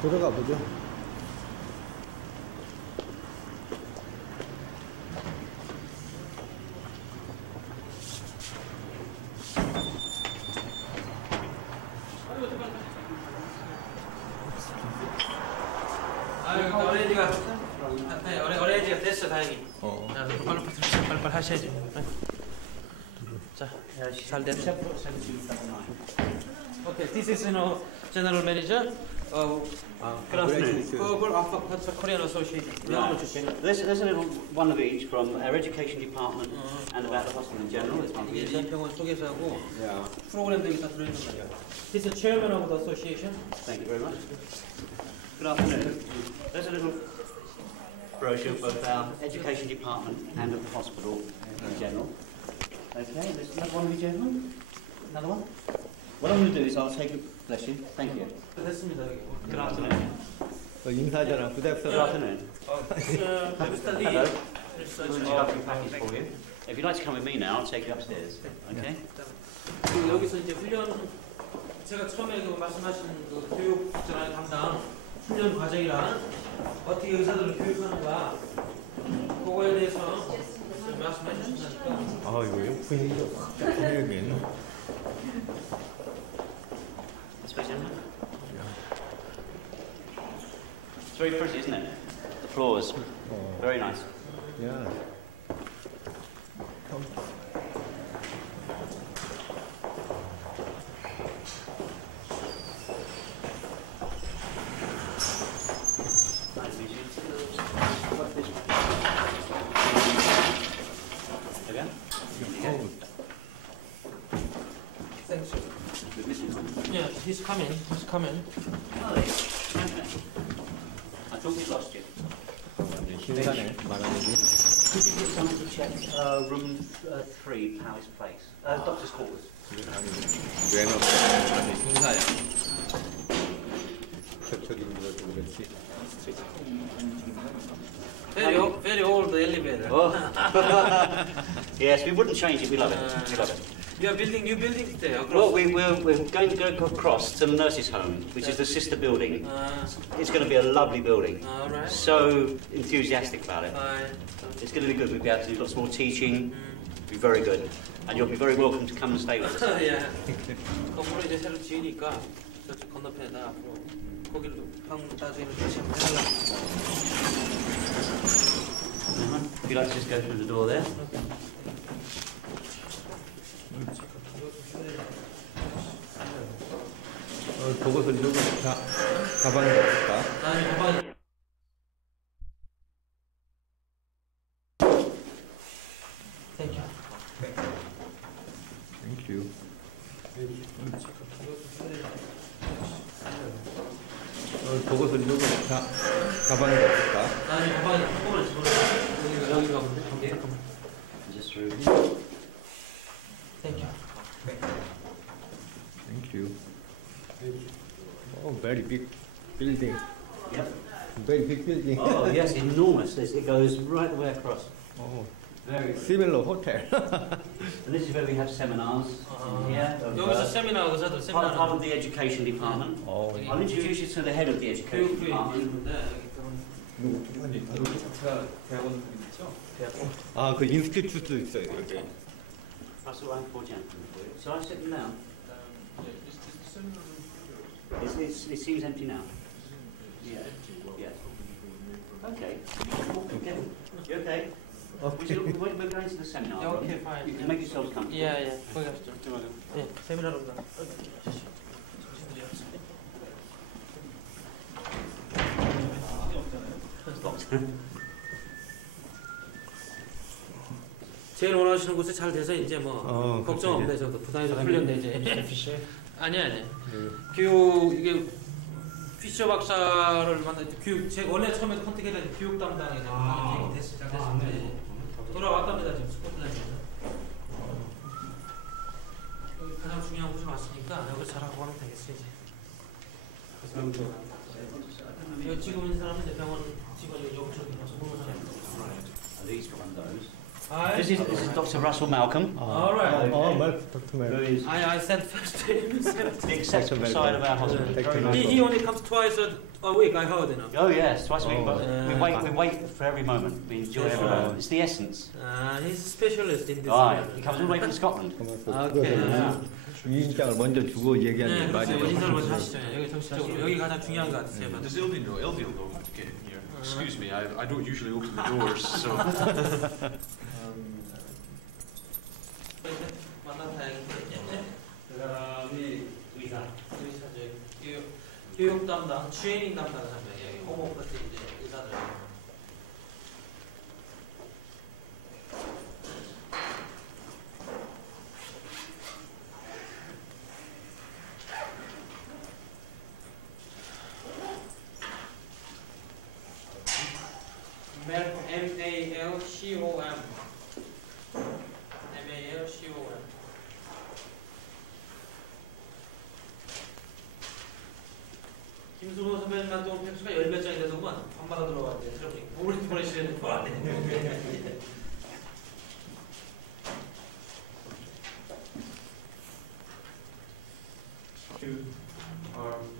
들어가 보죠. 어레인지가 됐어, 다행히. 자, 빨리 하셔야지. 자, 잘 됐어. Okay, this is general manager. Good afternoon. We're Korean Association. This is a little one of each from our education department and about the hospital in general. This one for 이게 you. 병원 소개서하고 프로그램들이 다 들어있는 거예요. This is the chairman of the association. Thank you very much. Good afternoon. There's a little brochure for our education department and of the hospital in general. Okay, there's another one of you gentlemen. Another one? What I'm going to do is I'll take it. Bless you. Thank you. 됐습니다. Good afternoon. 인사하잖아. Good Good afternoon. Mr. Lee. Hello. This is a lovely package for you. If you'd like to come with me now, I'll take you upstairs. Okay? 여기서 이제 훈련, 제가 처음에 그 말씀하신 그 교육 있잖아요, 담당 훈련 과정이랑 어떻게 의사들을 교육하는가 그거에 대해서 말씀해 주신다니까. 아, 이거 분위기가 확 바뀌는. It's very pretty, isn't it? The floors. Very nice. Yeah. Yeah, he's coming. He's coming. I thought we'd lost you. 신사네, 말하는 게. Could you get someone to check room 3, Palace Place? Doctor's quarters. 외노, 신사야. 저쪽인 것도 그렇지. Very old elevator. Oh. Yes, we wouldn't change it. We love it. We love it. You are building new buildings there. Well, we're going to go across to the nurses' home, which is the sister building. It's going to be a lovely building. Right. So enthusiastic about it. It's going to be good. We'll be able to do lots more teaching. Be very good. And you'll be very welcome to come and stay with us. 예. 건물을 이제 새로 지으니까 저쪽 건너편에다 앞으로 거기를 방 나중에 다시 한번 해달라고. If you'd like to just go through the door there. 그것을 누구 다 가방에 넣을까? 아니 가방에. Thank you. Thank you. 그것을 누구 다 가방에 넣을까? 아니 가방에 한꺼번에 집어넣어. 여기가 뭔데? Just through. Thank you. Thank you. Oh, very big building. Yep. Very big building. Oh, yes, enormous. It goes right the way across. Oh, Very. similar hotel. And this is where we have seminars. Here. 여기서 세미나 의사들 세미나. Part of the education department. Oh, I'll introduce you to the head of the education department. 자체가 대학원들이죠? 아, 그 인스티튜트도 있어요, 여기. That's all I'm for gentlemen for you. So I sit them down. It seems empty now. Yeah. Yeah. Okay. Okay. You okay? We're going to the seminar. Yeah, okay, fine. You can make yourselves comfortable. 예. 거기 가시죠. 예, 세미나로구나. 제일 원하시는 곳에 잘 돼서 이제 뭐 걱정 없네. 저도 부담이 좀 풀렸네 이제. 아니. 교육 이게 피셔 박사를 만나 교육 제 원래 처음에 컨택해서 교육 담당에 됐는데 돌아왔답니다 지금 스코틀랜드에서. 여기 가장 중요한 곳이 왔으니까 여기 잘하고 하면 되겠어 이제. 여기 지금 있는 사람은 이제 병원 직원이 여기저기 가서 보는 사람. These one those. This is Dr. Russell Malcolm. All right. Dr. Who Malcolm. is I sent first to him. the exceptional side of our hospital. He only comes twice a week, I heard, you know. Oh yes, twice a week. But Oh. we wait for every moment. We enjoy every moment. It's the essence. He's a specialist in this. Right, he comes all the way from Scotland. 위임장을 먼저 주고 얘기하는 네, 게 말이 그렇죠. 인사를 먼저 하시죠. 여기 정식적으로 여기 가장 중요한 것 같아요. There's Elvin though to get in here. Excuse me, I don't usually open the doors, so. 만난 다행인데. 그 사람이 의사. 의사죠. 교육 담당, 트레이닝 담당을 하면 여기 호모파티 이제 의사들. M-A-L-C-O-M. M-A-L-C-O-M. 김수호 선배님만 또 팩스가 열 몇 장이 되더구만. 밤마다 들어가는데 트러블이 목을 보내시는 거 아니에요?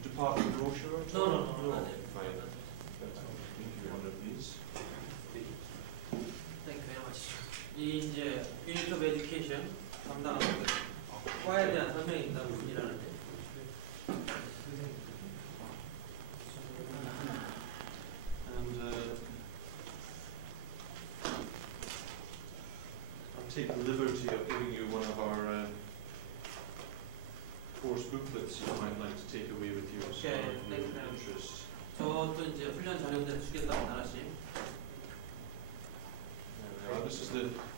Department brochure? No. Fine. Thank you, Wonder, please. Thank you very much. 이 이제 유닛 오브 에듀케이션 담당하는 과에 대한 설명이 있다고 일하는데. And I'll take the liberty of giving you one of our course booklets you might like to take away with you. So Okay, if thank you you're very much. interested. 저도 이제 훈련 전형들 주겠다고 하나씩.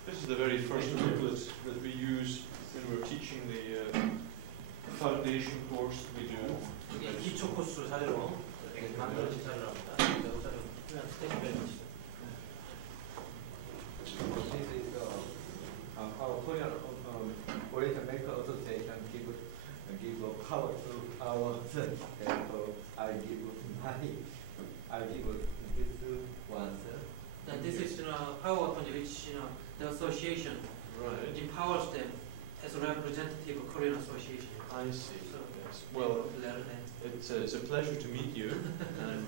This is the very first booklet that we use when we're teaching the foundation course we do. 이게 기초 코스 자료로 만들어진 자료랍니다. Thank you very much. Our Korean Oriental Medical Association give power to our son. So I give this one. And this is power which the association Right. empowers them as a representative of Korean association. I see. So, Yes. Well, it's it's a pleasure to meet you, and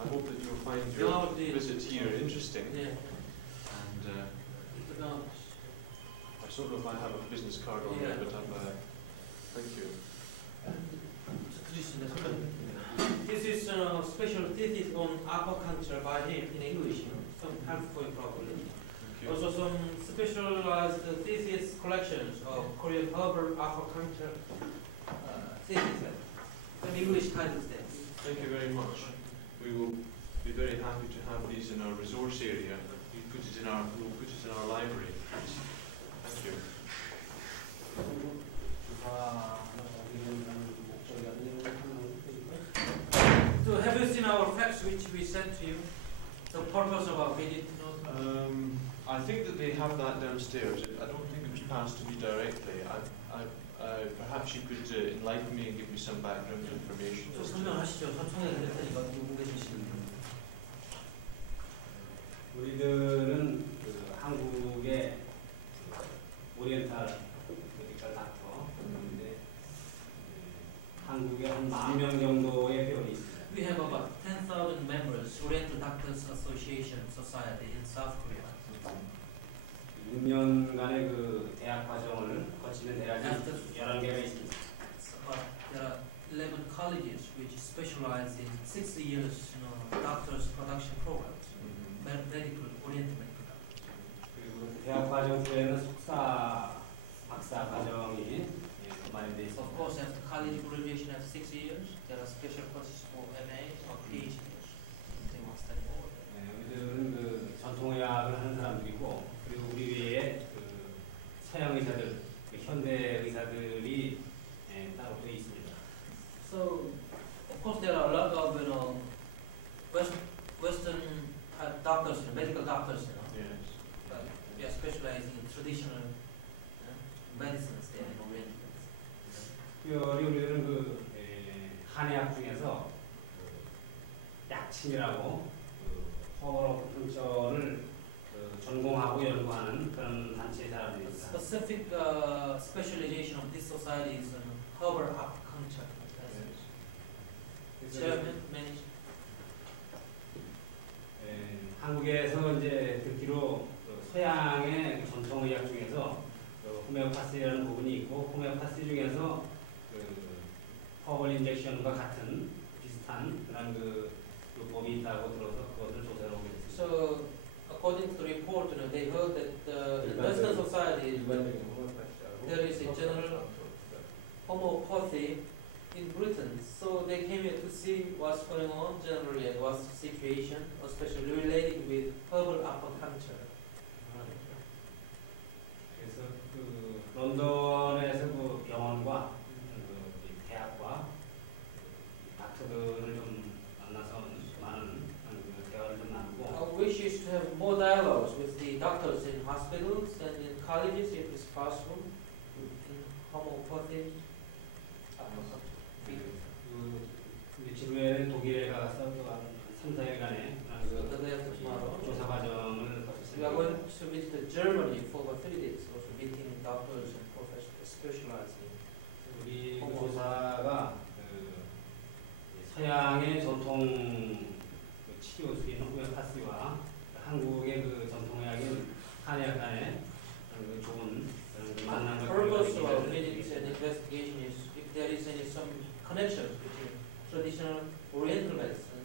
I hope that you'll find your visit here interesting. yeah. And I don't know if I have a business card on Yeah. me, but thank you. This is special thesis on aquaculture by him in English. Some helpful probably. Thank you. Also some specialized thesis collections of Korean herbal aquaculture thesis. Some English titles there. Thank you very much. We will be very happy to have these in our resource area. We'll put it in our library. Thank you. So have you seen our facts which we sent to you? The purpose of our visit? I think that they have that downstairs. I don't think it was passed to me directly. Perhaps you could enlighten me and give me some background information. 좀 설명하시죠. 청해 드릴 테니까 공부해 주시면. 우리들은 한국의 오리엔탈 메디컬 닥터인데 한국에 한 10,000명 정도의 회원이 있습니다. We have about 10,000 members, Oriental Doctors Association Society in South Korea. 6년간의 그 대학 과정을 거치는 대학이 11개가 있습니다. There are 11 colleges which specialize in 6 years doctors production programs, medical oriented medical. 그리고 대학 과정 후에는 석사, 박사 과정이 마련돼 있습니다. Of course, after college graduation after 6 years, there are special courses for MA or PhD. They want to study more. 우리들은 그 전통의학을 하는 사람들이고 그리고 우리 외에 그 서양 의사들, 그 현대 의사들이 따로 돼 있습니다. So, of course, there are a lot of Western doctors, medical doctors, Yes. but we are specializing in traditional medicines there in Oriental. 특별히 우리들은 그 한의학 중에서 약침이라고 허벌어쿠펑처를 전공하고 연구하는 그런 단체의 사람들입니다. Specific specialization of this society is herbal acupuncture. 한국에서 이제 듣기로 서양의 전통의학 중에서 호메오파시라는 부분이 있고 호메오파시 중에서 허벌 인젝션과 같은 비슷한 그런 요법이 있다고 들어서 그것을 조사를 오게 됐습니다. So, according to the report, they heard that in Western society there is a general homeopathy in Britain. So they came here to see what's going on generally and what's the situation, especially related with herbal acupuncture. 그래서 런던에서 병원과 대학과 닥터들을 좀 만나서 많은 대화를 좀 나누고. We wish to have more dialogues with the doctors in hospitals and in colleges if it's possible in homeopathy. 지루에는 독일에 가서 또 한 3-4일간의 조사 과정을 We are going to visit Germany for about 3 days, also meeting doctors and professionals specializing. 우리 조사가 서양의 전통 치료술인 호메오파시와 한국의 전통의학인 한의학 간의 좋은 만남을. The purpose of our visits and investigation is if there is some connection between traditional Oriental medicine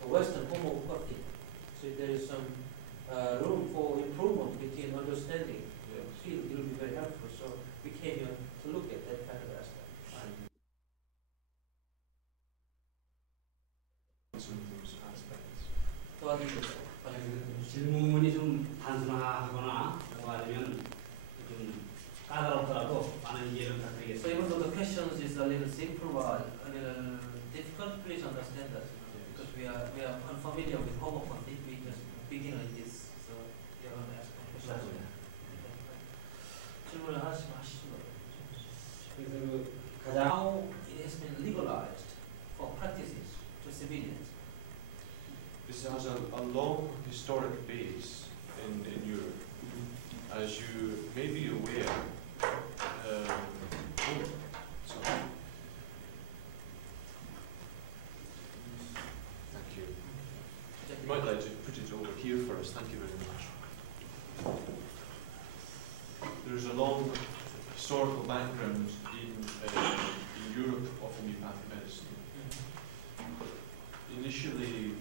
and Western homeopathy. So if there is some room for improvement between understanding the field, it will be very helpful. So we came here to look at that kind of aspect. 질문이 좀 단순하거나 아니면 좀 까다롭더라도 많은 이해를 부탁드리겠습니다. So even though the questions is a little simple or a little difficult, please understand us because we are unfamiliar with homeopathy. We just begin like this, so we are going to ask questions. 질문을 하나씩 하시죠. 그래서 가장 How it has been legalized for practices to civilians. This has a long historic base in Europe. As you may be aware, sorry. Thank you. You might like to put it over here first. Thank you very much. There's a long historical background in Europe of homeopathic medicine. Initially,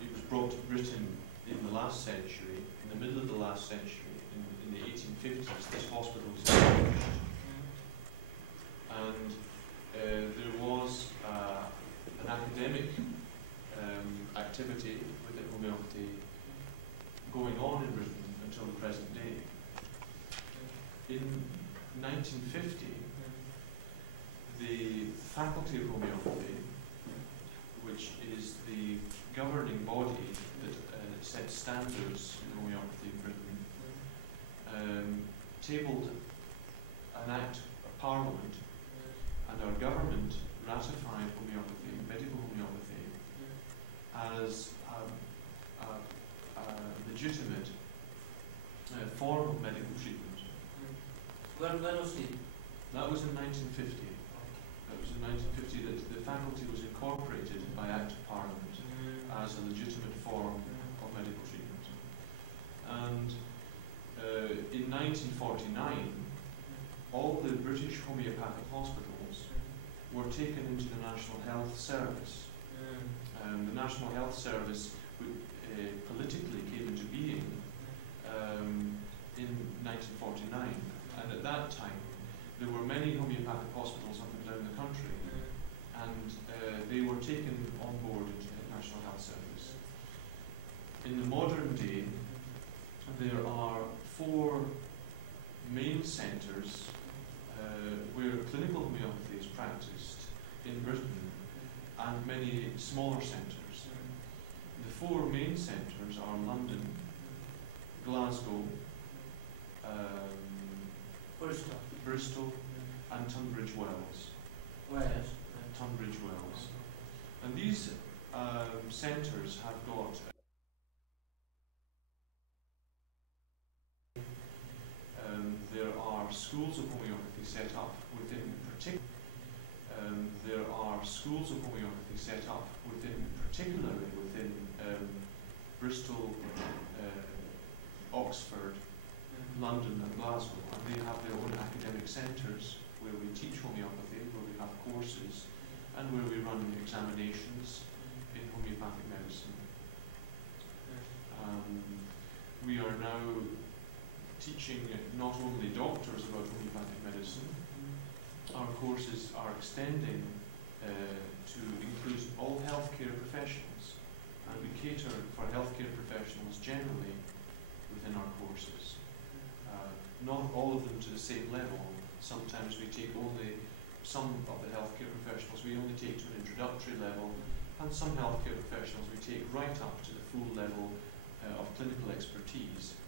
it was brought to Britain in the last century, in the middle of the last century, in the 1850s. This hospital was established, and there was an academic activity within homeopathy going on in Britain until the present day. In 1950, the Faculty of Homeopathy, which is the governing body that sets standards in homeopathy in Britain, tabled an act of Parliament, and our government ratified homeopathy, medical homeopathy, as a legitimate form of medical treatment. When was it? That was in 1950. That was in 1950 that the faculty was incorporated by Act of Parliament as a legitimate form of medical treatment. And in 1949, all the British homeopathic hospitals were taken into the National Health Service. The National Health Service politically came into being in 1949, and at that time there were many homeopathic hospitals up and down the country, and they were taken on board into the National Health Service. In the modern day, there are 4 main centres where clinical homeopathy is practiced in Britain, and many smaller centres. The 4 main centres are London, Glasgow, Bristol, and Tunbridge Wells. Tunbridge Wells. And these centres have got there are schools of homeopathy set up within particular there are schools of homeopathy set up particularly within Bristol, Oxford, London and Glasgow, and they have their own academic centres where we teach homeopathy, where we have courses, and where we run examinations in homeopathic medicine. We are now teaching not only doctors about homeopathic medicine, our courses are extending to include all healthcare professionals, and we cater for healthcare professionals generally within our courses. Not all of them to the same level. Sometimes we take only some of the healthcare professionals, we only take to an introductory level, and some healthcare professionals we take right up to the full level of clinical expertise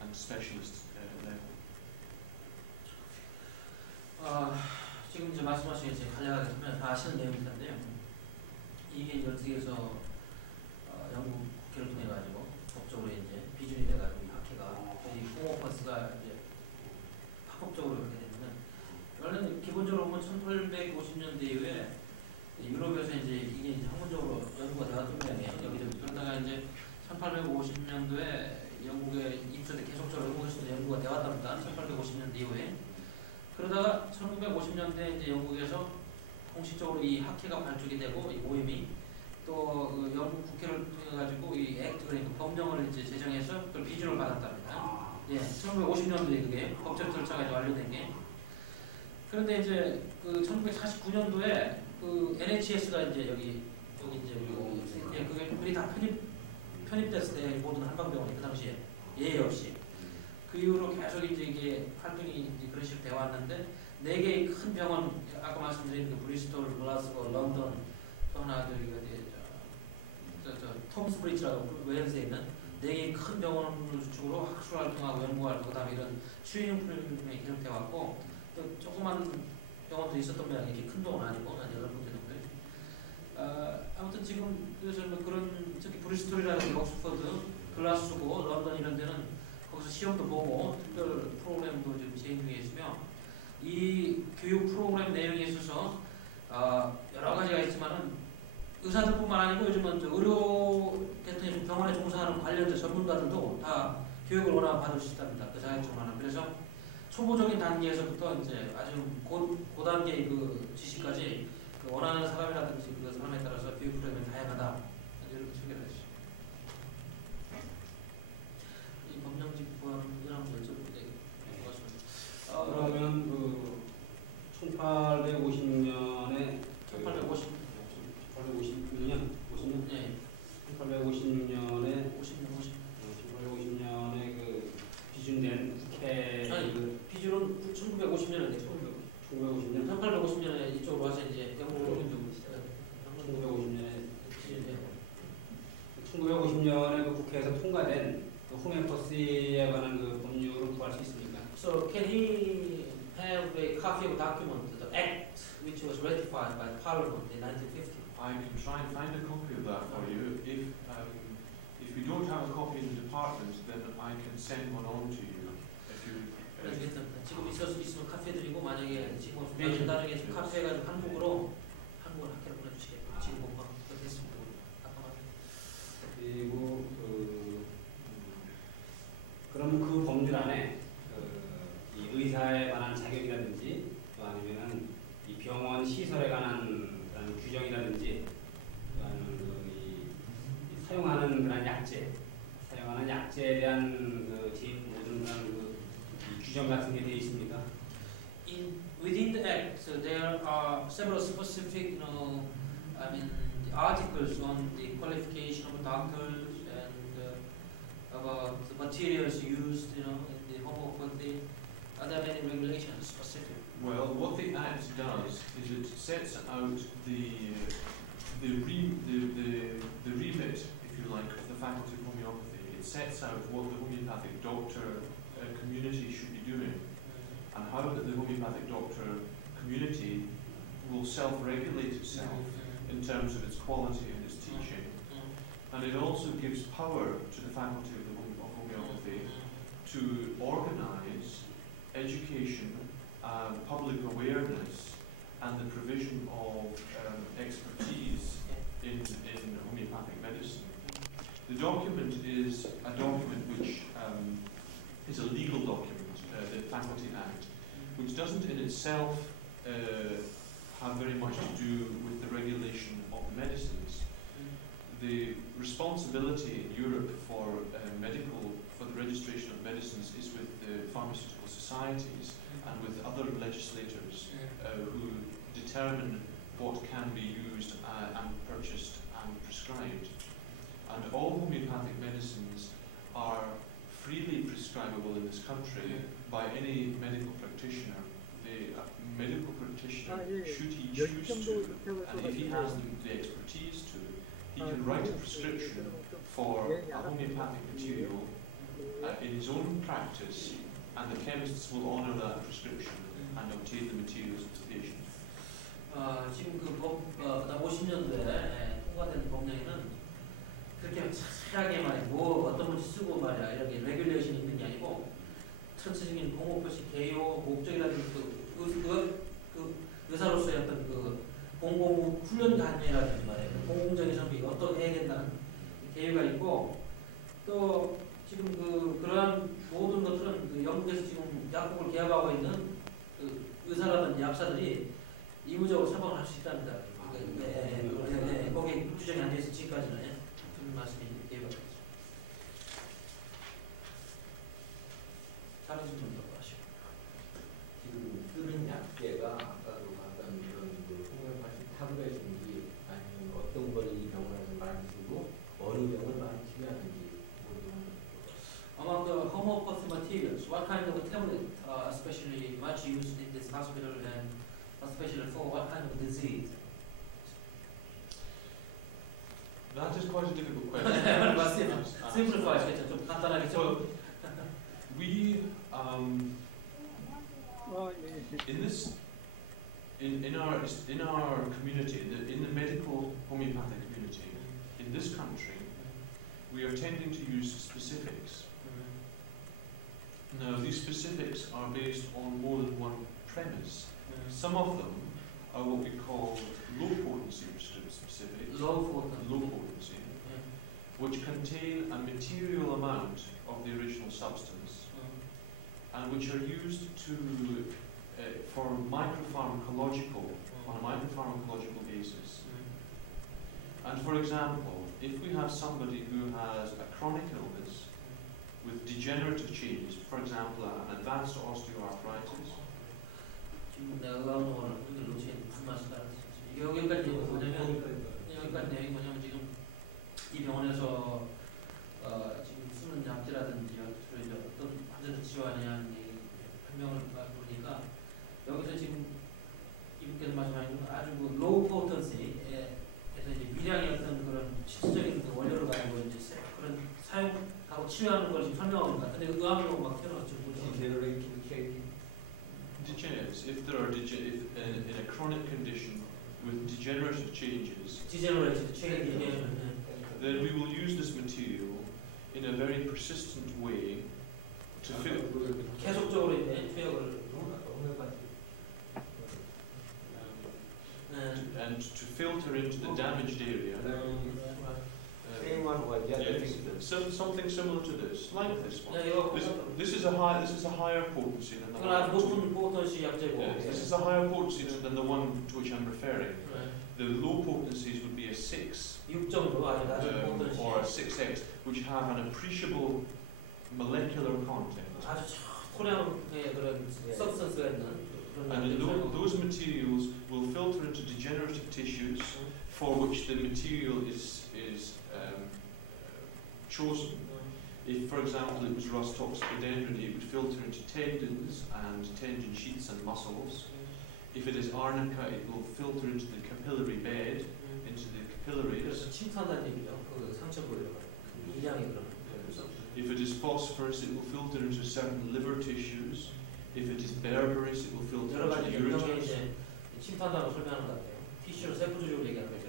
and specialist level. 지금 이제 말씀하신 이제 간략하게 설명 다 아시는 내용일 텐데요. 이게 어떻게해서 영국 국회를 통해 가지고 법적으로 이제 비준이 돼 가지고 이 학회가 이 호모퍼스가 이제 합법적으로 그렇게 되면은 원래는 기본적으로 보면 1850년대 이후에 유럽에서 이제 이게 이제 학문적으로 연구가 되었던 모양이에요. 여기저기. 그러다가 이제 1850년도에 영국에 입주돼 계속적으로 영국에서도 연구가 되었답니다. 1850년대 이후에. 그러다가 1950년대 이제 영국에서 공식적으로 이 학회가 발족이 되고 이 모임이 또 그 영국 국회를 통해 가지고 이 액트 그러니까 법령을 이제 제정해서 그걸 비준을 받았답니다. 예, 1950년도에 그게 법적 절차가 이제 완료된 게. 그런데 이제 그 1949년도에 그 NHS가 이제 여기 이제 그게 우리 다 편입됐을 때 모든 한방병원이 그 당시에 예외 없이 그 이후로 계속 이제 이게 활동이 이제 그런 식으로 되어 왔는데 4개의 큰 병원 아까 말씀드린 그 브리스톨, 글라스고, 런던 또 하나 저기 톰스브리지라고 웨일즈에 있는 4개의 큰 병원을 주축으로 학술 활동하고 연구 활동 그다음에 이런 추이닝 프로그램이 계속 되어 왔고 또 조그만 병원도 있었던 모양이에요. 이게 큰 병원 아니고 한 8군데 정도에. 아무튼 지금 그래서 뭐 그런 특히 브리스톨이라든지 옥스퍼드, 글라스고, 런던 이런 데는 거기서 시험도 보고 특별 프로그램도 지금 진행 중에 있으며 이 교육 프로그램 내용에 있어서 여러 가지가 있지만은 의사들뿐만 아니고 요즘은 의료 계통의 병원에 종사하는 관련된 전문가들도 다 교육을 원하고 받을 수 있답니다. 그 자격증을 하나. 그래서 초보적인 단계에서부터 이제 아주 고단계의 그 지식까지 그 원하는 사람이라든지 그 사람에 따라서 교육 프로그램이 다양하다. 이렇게 소개를 했죠. 이 법령직보한 이런 거 여쭤보게 되겠습니다. 그러면 그 1850년에 1856년 네. 1856년에 1850년에 그 비준된 국회 아니 그 비준은 1950년에 1950년 1850년에 이쪽으로 와서 이제 영국으로 1950년에 그 국회에서 통과된 그 호메오퍼시에 관한 그 법률을 구할 수 있습니까? So can he have a copy of a document, the act which was ratified by Parliament in 1950? I can try and find a copy of that for you. If you don't have a copy in the department, then I can send one on to you. If you 지금 있으면 카페 드리고 만약에 지금 없으면 나중에 카페 해가지고 한국으로 학회를 보내주시겠고 지금 못 봐. 됐습니다. 그리고 그럼 그 법률 안에 이 의사에 관한 자격이라든지 또 아니면은 이 병원 시설에 관한 그런 규정이라든지 또 아니면 이 사용하는 그런 사용하는 약제에 대한 그 모든 그런 그 규정 같은 게 되어 있습니까? Within the Act, there are several specific, the articles on the qualification of doctors and about the materials used, in the homeopathy. Are there any regulations specific? Well, what the Act does is it sets out the remit, if you like, of the Faculty of Homeopathy. It sets out what the homeopathic doctor community should be doing, and how that the homeopathic doctor community will self-regulate itself in terms of its quality and its teaching. And it also gives power to the Faculty of Homeopathy to organise education and public awareness and the provision of expertise in homeopathic medicine. The document is a document which is a legal document, the Faculty Act, which doesn't in itself have very much to do with the regulation of the medicines. The responsibility in Europe for the registration of medicines is with the pharmaceutical societies and with other legislators who determine what can be used and purchased and prescribed. And all homeopathic medicines are freely prescribable in this country by any medical practitioner. The medical practitioner, should he choose to, and if he has the expertise to, he can write a prescription for a homeopathic material in his own practice, and the chemists will honour that prescription and obtain the materials to the patient. 지금 그 법, 50년도에 통과된 법령에는 그렇게 자세하게 말이야, 뭐 어떤 것이 쓰고 말이야 이렇게 레귤레이션이 있는 게 아니고 전체적인 공목표시 개요 목적이라든지 그 의사로서의 어떤 그 공공 훈련 단계라든지 말이야 공공적인 선비 어떻게 해야 된다는 개요가 있고 또 지금 그러한 모든 것들은 그 영국에서 지금 약국을 개업하고 있는 그 의사라든지 약사들이 의무적으로 처방을 할 수 있답니다. 거기에 규정이 안 돼서 지금까지는 좀 말씀이 개요가 됐죠. 다른 질문 더 하시고. 지금 쓰는 약재가 아까도 봤던 이런 그 호메오파티 타블렛인지 아니면 어떤 걸 이 병원에서 많이 쓰고 어느 병을 많이 치료하는지 Among the homeopathy materials, what kind of a tablet especially much used in this hospital and especially for what kind of disease? That is quite a difficult question. Simplify it. 좀 간단하게 좀. We in our community, in the medical homeopathic community in this country, we are tending to use specifics. Now, these specifics are based on more than one premise. Some of them are what we call low potency specifics, low potency, which contain a material amount of the original substance, and which are used for micropharmacological on a micropharmacological basis. And for example, if we have somebody who has a chronic illness with degenerative changes, for example, an advanced osteoarthritis. 지금 내가 오늘 우리들 놓친 무슨 말씀인지 여기까지 내용이 뭐냐면 지금 이 병원에서 지금 쓰는 약제라든지 주로 이제 어떤 환자를 치료하느냐는 설명을 보니까 여기서 지금 이분께서 말씀하신 아주 로우 포턴시에서 이제 미량의 어떤 그런 실질적인 그 원료를 가지고 이제 그런 사용하고 치료하는 걸 지금 설명하는 것 같은데 의학적으로 막 튀어나왔죠. Degenerates, if there are in a chronic condition with degenerative changes, then we will use this material in a very persistent way to 계속적으로 이제 투약을 and to filter into the damaged area. Something similar to this, like this one. This is a higher potency than the one. This is a higher potency than the one to which I'm referring. The low potencies would be a 6 or a 6X, which have an appreciable molecular content. And those materials will filter into degenerative tissues for which the material is chosen. If, for example, it was rust toxicodendron, it would filter into tendons and tendon sheaths and muscles. If it is arnica, it will filter into the capillary bed, into the capillaries. If it is phosphorus, it will filter into certain liver tissues. If it is berberis, it will filter into the ureters. 침투한다고 설명하는 것 같아요. 티슈로 세포조직을 얘기하는 거예요.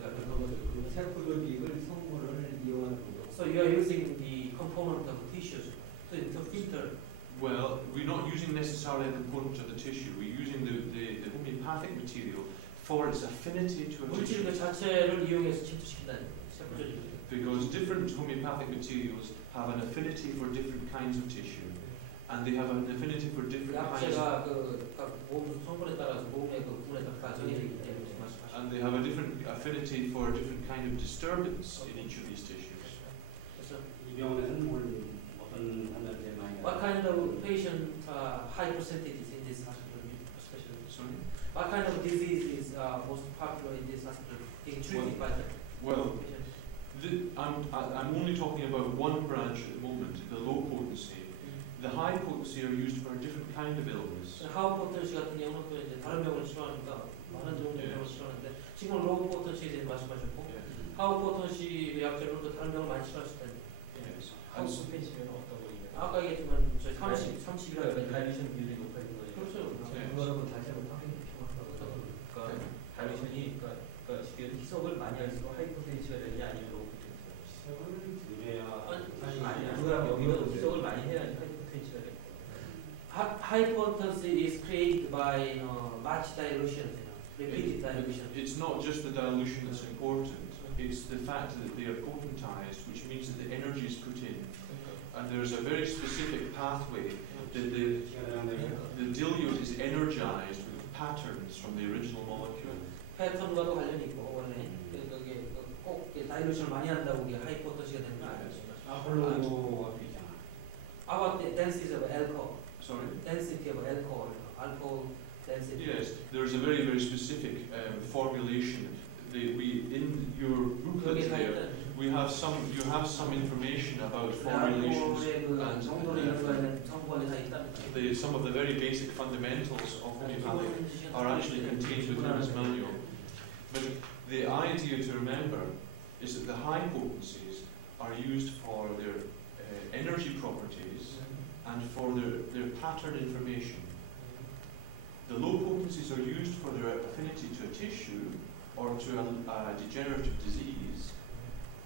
세포조직을 성분을 이용하는 거죠. So you are using the component of the tissues to filter. Well, we're not using necessarily a component of the tissue. We're using the homeopathic material for its affinity to a 물질 tissue. 그 자체를 이용해서 침투시킨다는 거예요. 세포 조직을. Because different homeopathic materials have an affinity for different kinds of tissue, and they have an affinity for different kinds. 약재가 각 몸 성분에 따라서 몸의 그 부분에 따라 정해지기 때문에 말씀하시죠. And they have a different affinity for a different kind of disturbance in each of these tissues. 그래서 이 병원에서는 어떤 환자들이 많이 what kind of patient high percentage in this hospital, especially? Sorry? What kind of disease is most popular in this hospital being treated by the Well, patients? I'm only talking about one branch at the moment, the low potency. The high potency are used for a different kind of illness. 하우 포텐시 같은 경우는 또 이제 다른 병을 치료하니까 많은 종류의 병을 치료하는데 지금 로우 포텐시에 대해 말씀하셨고 하우 포텐시 약제로는 또 다른 병을 많이 치료할 수 있다. Yes. 하우 포텐시면 어떤 거예요? 아까 얘기했지만 저희 30이라고 다이루션 비율이 높아진 거예요. 그렇죠. 그거라고 다시 한번 그러니까 다이루션이 그러니까 쉽게 희석을 많이 할수록 하이 포텐시가 되느냐 아니면 로우 포텐시가 희석을 줄여야 아니 누가 여기는 희석을 많이 해야 하이 포텐시가 될 거예요. High potency is created by much dilution, repeated dilution. It's not just the dilution that's important, it's the fact that they are potentized, which means that the energy is put in. And there's a very specific pathway that the dilute is energized with patterns from the original molecule. 패턴과도 관련이 있고 원래 그게 꼭 다이루션을 많이 한다고 이게 하이 포텐시가 되는 거 아니죠? 아폴로가 있잖아. Our density of alcohol. Sorry? Density of alcohol density. Yes, there's a very, very specific formulation. In your booklet there, you have some information about formulations and some of the very basic fundamentals of homeopathy are actually contained within this manual. But the idea to remember is that the high potencies are used for their energy properties and for their pattern information. The low potencies are used for their affinity to a tissue or to a degenerative disease,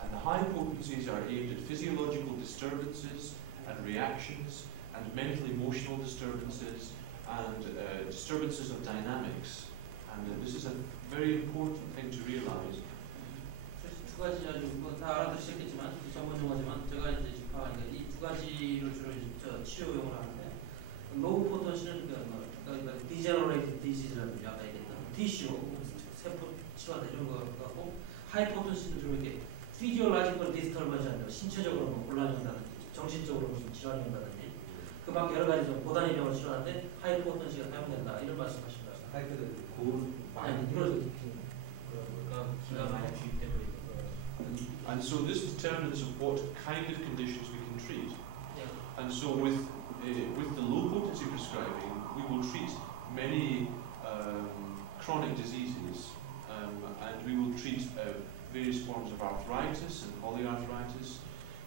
and the high potencies are aimed at physiological disturbances and reactions and mental emotional disturbances and disturbances of dynamics. And this is a very important thing to realize. 두 가지 아주 다 알아두셨겠지만 전문 용어지만 제가 이제 집합하니까 이 두 가지를 주로 치료용을 하는데 로우 포텐시는 그러니까 디제너레이티브 디시즈라든지 아까 얘기했던 티슈 세포 치료한다 이런 거 같고 하이 포텐시는 주로 이렇게 피지올라지컬 디스터번스 한다 신체적으로 뭐 곤란이 온다든지 정신적으로 무슨 질환이 온다든지 그 밖에 여러 가지 좀 고단위 병을 치료하는데 하이 포텐시가 사용된다 이런 말씀하신 것 같습니다. 하이프도 고울 많이 늘어지는 그러니까 기가 많이 주입되고 And so this determines what kind of conditions we can treat. Yeah. And so with the low potency prescribing, we will treat many chronic diseases, and we will treat various forms of arthritis and polyarthritis.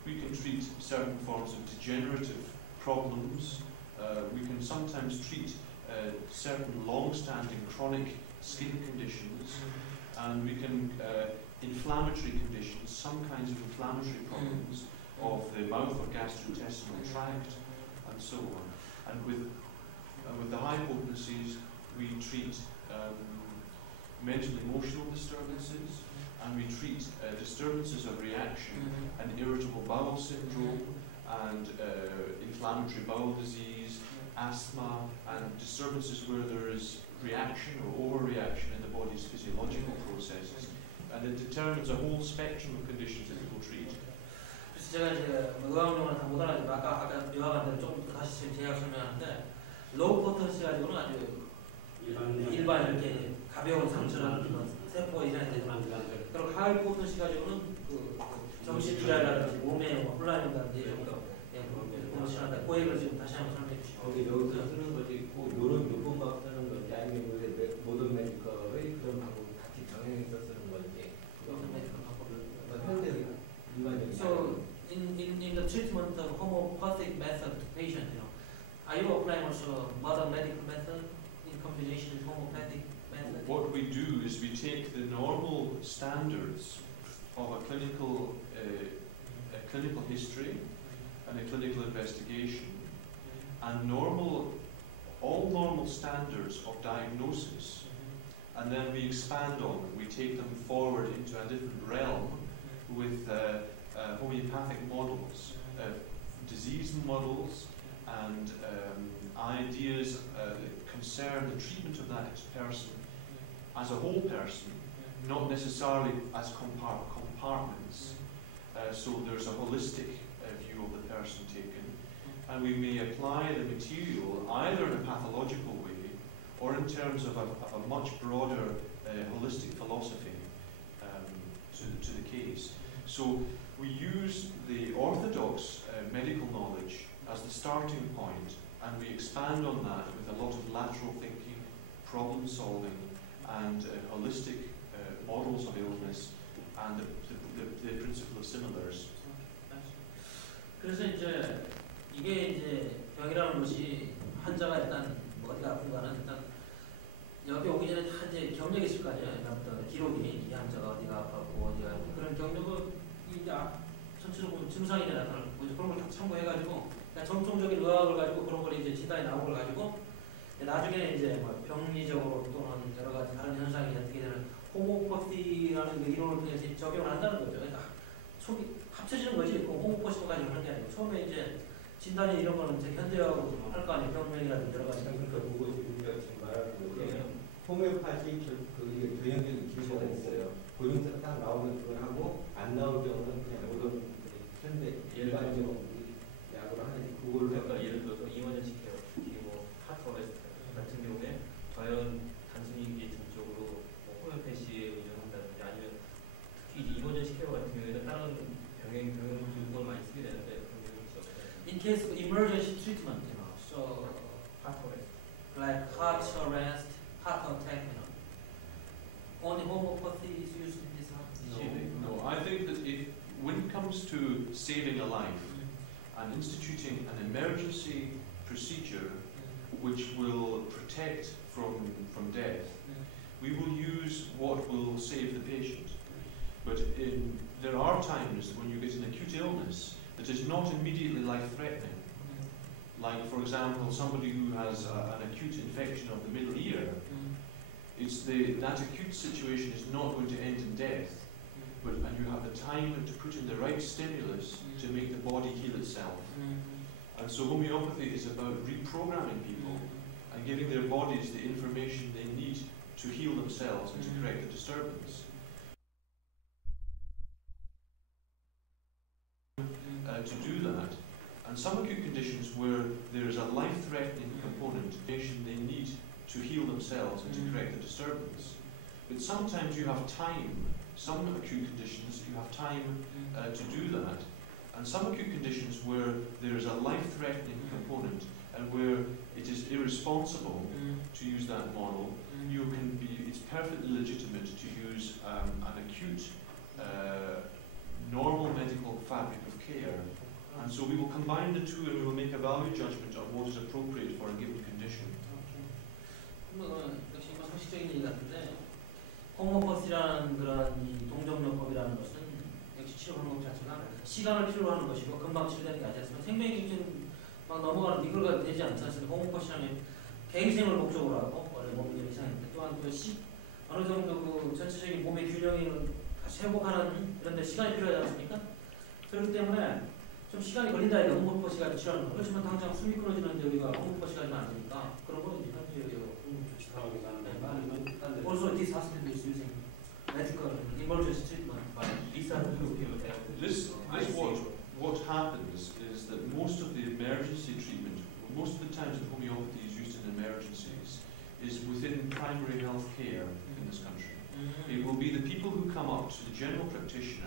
We can treat certain forms of degenerative problems. We can sometimes treat certain long-standing chronic skin conditions, and we can inflammatory conditions, some kinds of inflammatory problems of the mouth or gastrointestinal tract, and so on. And with the high potencies, we treat mental emotional disturbances, and we treat disturbances of reaction and irritable bowel syndrome and inflammatory bowel disease, asthma, and disturbances where there is reaction or overreaction in the body's physiological processes. And it determines a whole spectrum of conditions that it will treat. 그래서 제가 이제 의학용어는 다 못 알아듣지만 아까 요약한 대로 조금 더 다시 지금 제가 설명하는데 로우 포텐시 가지고는 아주 일반 이렇게 가벼운 상처나 세포 이전에 되는 그리고 하이 포텐시 가지고는 그 정신질환이라든지 몸에 혼란이 온다든지 이런 거 포텐시한다. 그 얘기를 지금 다시 한번 설명해 주시죠. 여기서 쓰는 것도 있고 이런 요법만 쓰는 건지 아니면 모던 메디컬의 그런 방법을 같이 병행해서 쓰는 건지 모던 메디컬 방법을 현대 일반적인 So in the treatment of homeopathic method to patient, are you applying also modern medical method in combination with homeopathic method? What we do is we take the normal standards of a clinical history and a clinical investigation, and all normal standards of diagnosis, and then we expand on them. We take them forward into a different realm with homeopathic models, disease models, and ideas that concern the treatment of that person as a whole person, not necessarily as compartments. So there's a holistic view of the person taken, and we may apply the material either in a pathological way or in terms of a much broader holistic philosophy to the case. So we use the orthodox medical knowledge as the starting point, and we expand on that with a lot of lateral thinking, problem solving, and holistic models of illness, and the principle of similars. 그래서 이제 이게 이제 병이라는 것이 환자가 일단 어디가 아픈가는 일단 여기 오기 전에 다 이제 경력이 있을 거 아니에요. 그다음부터 기록이 이 환자가 어디가 아팠고 어디가 아프고 그런 경력은 이제 전체적으로 증상이 나타나는 그런 걸 다 참고해가지고 그러니까 전통적인 의학을 가지고 그런 걸 이제 진단이 나온 걸 가지고 나중에 이제 뭐 병리적으로 또는 여러 가지 다른 현상이 어떻게 되는 호모퍼시라는 그 이론을 통해서 적용을 한다는 거죠. 그러니까 초기 합쳐지는 거지 그 호모퍼시로 가지고 하는 게 아니고 처음에 이제 진단이 이런 거는 이제 현대하고 할 거 아니에요. 병명이라든지 여러 가지. 그러니까 그거 우리가 지금 말하는 거는 호메오파티 그 전형적인 기초가 있어요. 고용사 딱 나오면 그걸 하고 안 나올 경우는 그냥 모든 현대 일반적으로 약으로 하는 그걸로 그러니까 예를 들어서 이머전시 케어 그리고 하트 어레스트 같은 경우에 과연 단순히 이게 전적으로 호메오패시에 의존한다든지 아니면 특히 이머전시 케어 같은 경우에는 다른 병원을 많이 쓰게 되는데 그런 경우는 없어요. In case of emergency treatment, you know, so 하트 어레스트. like heart arrest, heart attack, you know, only homeopathy is used in this heart. No, I think that when it comes to saving a life and instituting an emergency procedure which will protect from death, we will use what will save the patient. But there are times when you get an acute illness that is not immediately life-threatening. Like, for example, somebody who has an acute infection of the middle ear, that acute situation is not going to end in death, and you have the time to put in the right stimulus to make the body heal itself. And so homeopathy is about reprogramming people and giving their bodies the information they need to heal themselves and to correct the disturbance. To do that, and some acute conditions where there is a life-threatening component, they need to heal themselves and to correct the disturbance. But sometimes you have time, some acute conditions you have time to do that, and some acute conditions where there is a life-threatening component and where it is irresponsible to use that model, it's perfectly legitimate to use an acute normal medical fabric of care. And so we will combine the two and we will make a value judgment on what is appropriate for a given condition. 역시 상식적인 얘기 같은데 호모퍼시라는 그런 이 동종요법이라는 것은 역시 치료 방법 자체가 시간을 필요로 하는 것이고 금방 치료되는 게 아니었으면 생명이 좀 막 넘어가는 이걸가 되지 않지 않습니까? 호모퍼시라는 개인생을 목적으로 하고 원래 몸이 이상인데 또한 또 어느 정도 그 전체적인 몸의 균형을 다시 회복하는 이런 데 시간이 필요하지 않습니까? 그렇기 때문에 좀 시간이 걸린다 이거 호모퍼시가 치료하는 거. 그렇지만 당장 숨이 끊어지는데 우리가 호모퍼시가 하면 안 되니까 그런 거는 이제 현재적으로 조치하고 있는데 also this hospital is using medical emergency treatment by this what happens is that most of the emergency treatment, most of the times that homeopathy is used in emergencies, is within primary health care in this country. It will be the people who come up to the general practitioner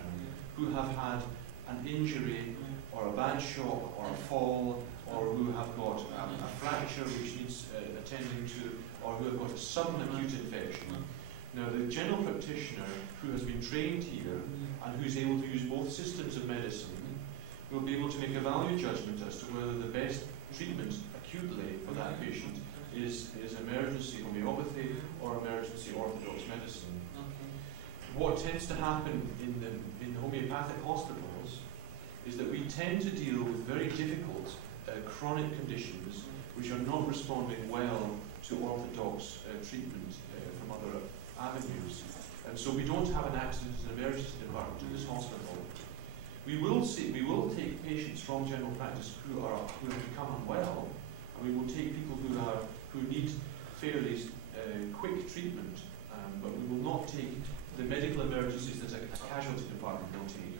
who have had an injury or a bad shock or a fall, or who have got a fracture which needs attending to, or who have got a sudden acute infection. Now the general practitioner who has been trained here and who is able to use both systems of medicine will be able to make a value judgment as to whether the best treatment acutely for that patient is emergency homeopathy or emergency orthodox medicine. What tends to happen in the homeopathic hospitals is that we tend to deal with very difficult chronic conditions which are not responding well to orthodox treatment from other avenues. And so we don't have an accident and emergency department in this hospital. We will take patients from general practice who have become unwell, and we will take people who need fairly quick treatment, but we will not take the medical emergencies that a casualty department will take.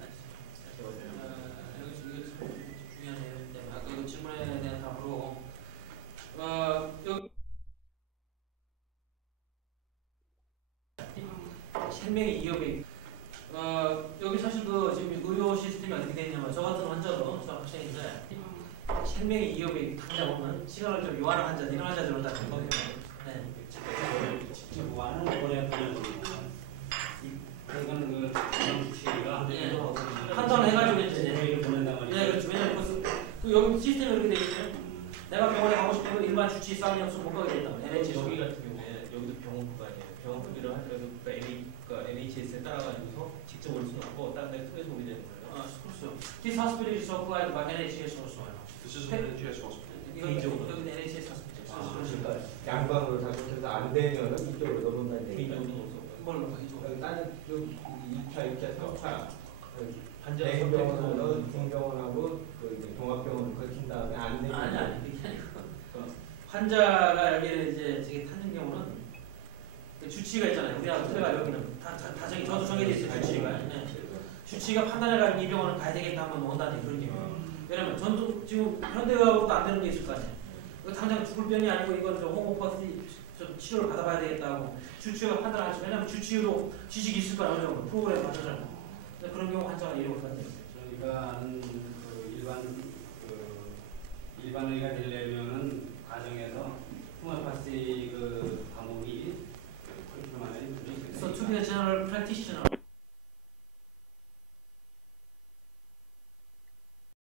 그 질문에 대한 답으로 여기 생명의 위협이 여기 사실 그 지금 의료 시스템이 어떻게 되냐면 저 같은 환자도 저 학생인데 생명의 위협이 당장 오면 시간을 좀 요하는 환자들 이런 환자들은 다 건강해요. 네. 직접 뭐하는 거래 이거는 그 주치의가 판단을 해가지고 이제 보낸단 말이에요. 네, 그렇죠. 왜냐면 그 여기 시스템이 그렇게 돼 있어요. 내가 병원에 가고 싶으면 일반 주치의 싸움이 없으면 못 가게 된다. NHS 여기 같은 경우에 여기도 병원 구간이에요. 병원 구비를 하더라도 그러니까 NHS에 따라가지고서 직접 올 수는 없고 다른 데 통해서 오게 되는 거예요. 그렇죠. This hospital is supplied by NHS also. This is an NHS hospital. 이건 여기는 NHS hospital. 양방으로 잘못해서 안 되면은 이쪽으로 넘어가야 돼. 개인적으로 없어. 뭘로 이쪽으로? 다른 좀 2차, 3차 환자가 대형병원은 중병원하고 그 종합병원을 거친 다음에 안 되면 아니 그게 아니고 환자가 여기를 이제 저기 타는 경우는 그 주치의가 있잖아요. 우리나라 특례가 여기는 다 저도 정해져 있어요. 주치의가. 네. 주치의가 판단해가지고 이 병원은 가야 되겠다 하면 온다는 그런 경우. 왜냐면 전도 지금 현대의학으로도 안 되는 게 있을 거 아니에요. 당장 죽을 병이 아니고 이건 좀 호모퍼티 좀 치료를 받아봐야 되겠다 하고 주치의가 판단하지. 왜냐면 주치의도 지식이 있을 거라 어려워. 프로그램 맞춰서. 그런 경우 환자가 이러고 간대요. 그러니까 일반 의가 되려면은 가정에서 호메오파시 그 과목이 그렇게만 해도 So to be a general practitioner,